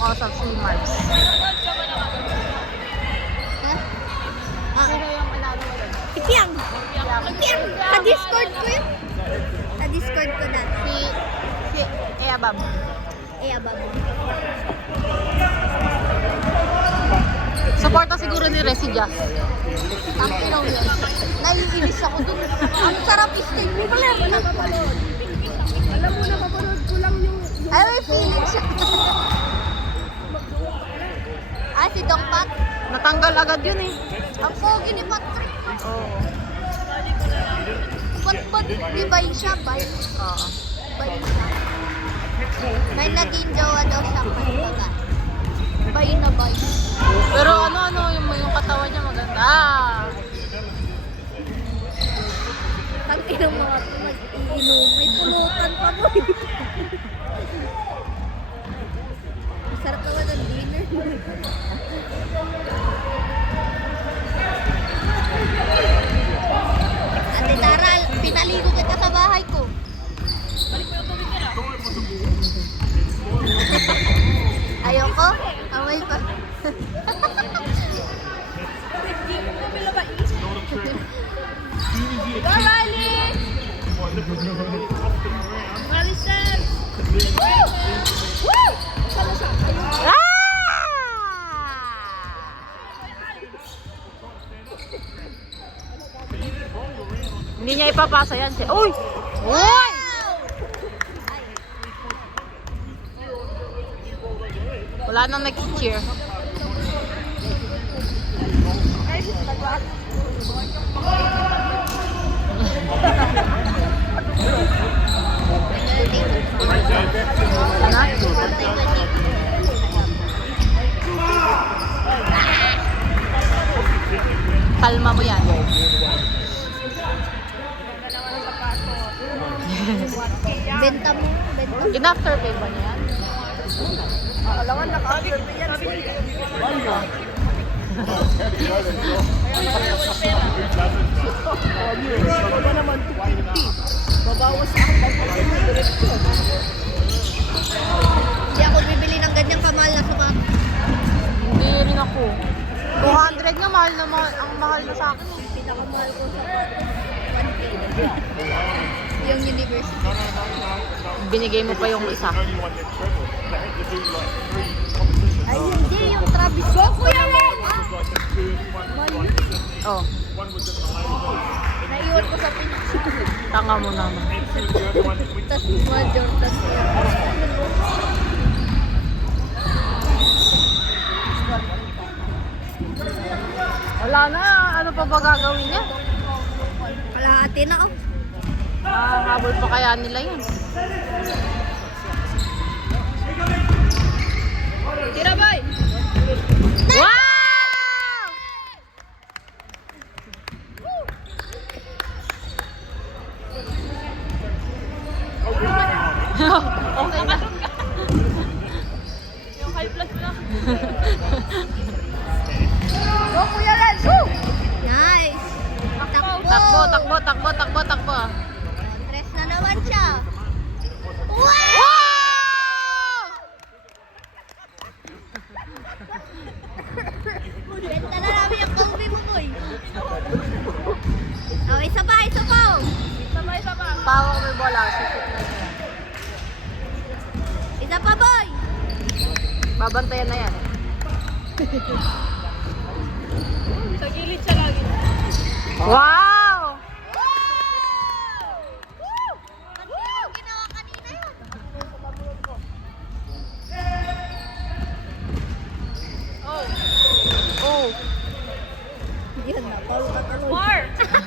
mo kausap si Marbs. Sino yung manalo mo yun? Si Piang! Piang! Ka-discord ko yun. Ka-discord ko dati. Si Eabab. Abab. Suporta siguro ni Resi Jazz. Ang inaw yun. Naiinis ako dun. Ang sarap istig. Hindi pala ako napapanood. Alam mo, napapanood ko lang yung... Ay, may feeling siya. Si Dongpat. Natanggal agad yun eh. Ang pogi ni Patrick. Oo. Ba't di ba yun siya? Bay? Oo. Bay siya. May naging jowa daw siya pagbaga. Bay na bay. Pero ano, yung katawan niya maganda. Ang inang mga ito nag-iinom. May pulutan pa mo. Sarap naman ang dinner. Ate Tara, pinaligo kita sa bahay ko. Ayoko. Amoy pa. Go, Riley! Riley Sam! Woo! Woo! Saan siya? Ah! Hindi niya ipapasa yan siya. Uy! Uy! Wala nang nag-cheer. Kalma mo yan. Benta mo. Benta. Enough survey ba niya yan? Alangan naka-survey yan. Wala naman 250. Babawas sa akin. Hindi ako bibili ng ganyang kamahal na sukat. Hindi rin ako. 200 nga, mahal na ang mahal na sa akin. Pinakamahal ko sa 1K. Yung university. Binigay mo pa yung isa. Ay, hindi. Yung Travis. Go, Kuya Ren! Oh, Naiwan ko sa pinaka. tanga mo naman. Tas major. Tas Wala na, ano pa ba gagawin niya? kalahati na ako. Habol pa kaya nila yun. Tira, boy! Wow! Okay na. Yung high blood na. Go, Kuya Ren! Nice! Takbo, takbo, takbo, takbo, takbo. Tres na naman siya. Wow! Wow! Benta na namin yung kaumi mo, boy. Oh, isa pa, isa pa. Isa pa. Pawak may bola, susut na niya. Isa pa, boy. Babantayan na yan. Sa gilid siya lagi. Wow! Ano yung ginawa kanina yun? Oh! Yan na, Paul Catalog. Mar!